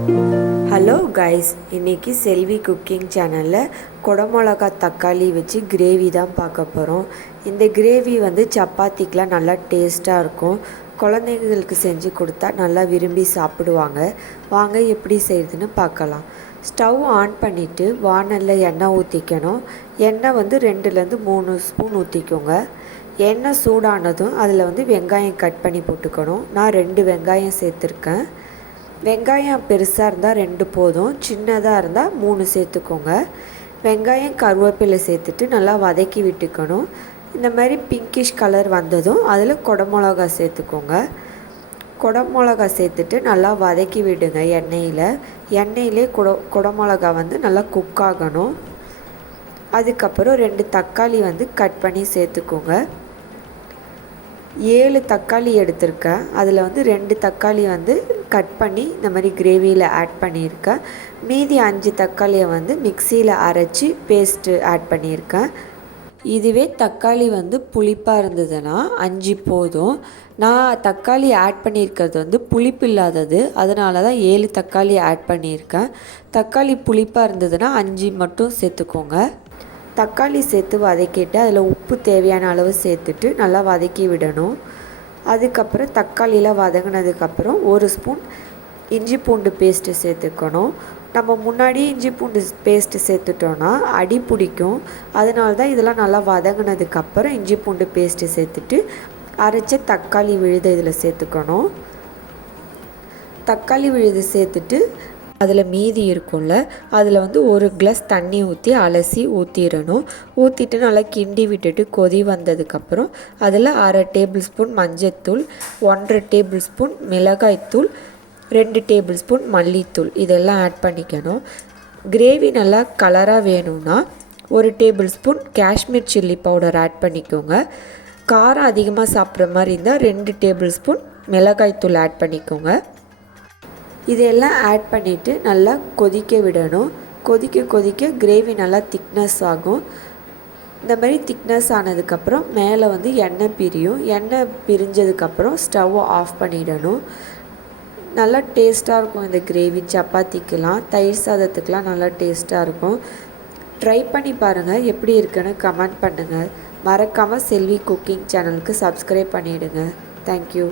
Hello guys, இன்றைக்கி செல்வி cooking சேனலில் குடமிளகா தக்காளி வச்சு கிரேவி தான் பார்க்க போகிறோம். இந்த கிரேவி சப்பாத்திக்கெலாம் நல்லா டேஸ்ட்டாக இருக்கும். குழந்தைங்களுக்கு செஞ்சு கொடுத்தா நல்லா விரும்பி சாப்பிடுவாங்க. வாங்க எப்படி செய்கிறதுன்னு பார்க்கலாம். ஸ்டவ் ஆன் பண்ணிவிட்டு வானலில் எண்ணெய் ஊற்றிக்கணும். எண்ணெய் 2லேருந்து 3 ஸ்பூன் ஊற்றிக்கோங்க. எண்ணெய் சூடானதும் அதில் வெங்காயம் கட் பண்ணி போட்டுக்கணும். நான் 2 வெங்காயம் சேர்த்துருக்கேன். வெங்காயம் பெருசாக இருந்தால் 2 போதும், சின்னதாக இருந்தால் 3 சேர்த்துக்கோங்க. வெங்காயம் கருவேப்பிலை சேர்த்துட்டு நல்லா வதக்கி விட்டுக்கணும். இந்த மாதிரி பிங்கிஷ் கலர் வந்ததும் அதில் குடமிளகா சேர்த்துக்கோங்க. குடமிளகா சேர்த்துட்டு நல்லா வதக்கி விடுங்க. எண்ணெயிலே குடமிளகா நல்லா குக் ஆகணும். அதுக்கப்புறம் 2 தக்காளி கட் பண்ணி சேர்த்துக்கோங்க. 7 தக்காளி எடுத்திருக்கேன். அதில் 2 தக்காளி கட் பண்ணி இந்த மாதிரி கிரேவியில் ஆட் பண்ணியிருக்கேன். மீதி 5 தக்காளியை மிக்சியில் அரைச்சி பேஸ்ட்டு ஆட் பண்ணியிருக்கேன். இதுவே தக்காளி புளிப்பாக இருந்ததுன்னா 5 போதும். நான் தக்காளி ஆட் பண்ணியிருக்கிறது புளிப்பு இல்லாதது, அதனால தான் 7 தக்காளி ஆட் பண்ணியிருக்கேன். தக்காளி புளிப்பாக இருந்ததுன்னா 5 மட்டும் சேர்த்துக்கோங்க. தக்காளி சேர்த்து வதக்கிட்டு அதில் உப்பு தேவையான அளவு சேர்த்துட்டு நல்லா வதக்கி விடணும். அதுக்கப்புறம் தக்காளியில் வதங்கினதுக்கப்புறம் 1 ஸ்பூன் இஞ்சி பூண்டு பேஸ்ட்டு சேர்த்துக்கணும். நம்ம முன்னாடியே இஞ்சி பூண்டு பேஸ்ட்டு சேர்த்துட்டோன்னா அடி பிடிக்கும். அதனால தான் இதெல்லாம் நல்லா வதங்கினதுக்கப்புறம் இஞ்சி பூண்டு பேஸ்ட்டு சேர்த்துட்டு அரைச்ச தக்காளி விழுதை இதில் சேர்த்துக்கணும். தக்காளி விழுது சேர்த்துட்டு அதில் மீதி இருக்கும்ல, அதில் 1 கிளாஸ் தண்ணி ஊற்றி அலசி ஊற்றிடணும். ஊற்றிட்டு நல்லா கிண்டி விட்டுட்டு கொதி வந்ததுக்கப்புறம் அதில் 1/2 டேபிள் ஸ்பூன் மஞ்சத்தூள், 1/2 டேபிள் ஸ்பூன் மிளகாய்த்தூள், 2 டேபிள் ஸ்பூன் மல்லித்தூள் இதெல்லாம் ஆட் பண்ணிக்கணும். கிரேவி நல்லா கலராக வேணும்னா 1 tablespoon Kashmir chilli powder add பண்ணிக்கோங்க. காரம் அதிகமாக சாப்பிட்ற மாதிரி இருந்தால் 2 டேபிள் ஸ்பூன் மிளகாய்த்தூள் ஆட் பண்ணிக்கோங்க. இதெல்லாம் ஆட் பண்ணிவிட்டு நல்லா கொதிக்க விடணும். கொதிக்க கிரேவி நல்லா திக்னஸ் ஆகும். இந்த மாதிரி திக்னஸ் ஆனதுக்கப்புறம் மேலே எண்ணெய் பிரியும். எண்ணெய் பிரிஞ்சதுக்கப்புறம் ஸ்டவ்வை ஆஃப் பண்ணிடணும். நல்லா டேஸ்ட்டாக இருக்கும் இந்த கிரேவி. சப்பாத்திக்கெலாம் தயிர் சாதத்துக்கெலாம் நல்லா டேஸ்ட்டாக இருக்கும். ட்ரை பண்ணி பாருங்கள், எப்படி இருக்குன்னு கமெண்ட் பண்ணுங்கள். மறக்காமல் செல்வி குக்கிங் சேனலுக்கு சப்ஸ்கிரைப் பண்ணிவிடுங்க. தேங்க்யூ.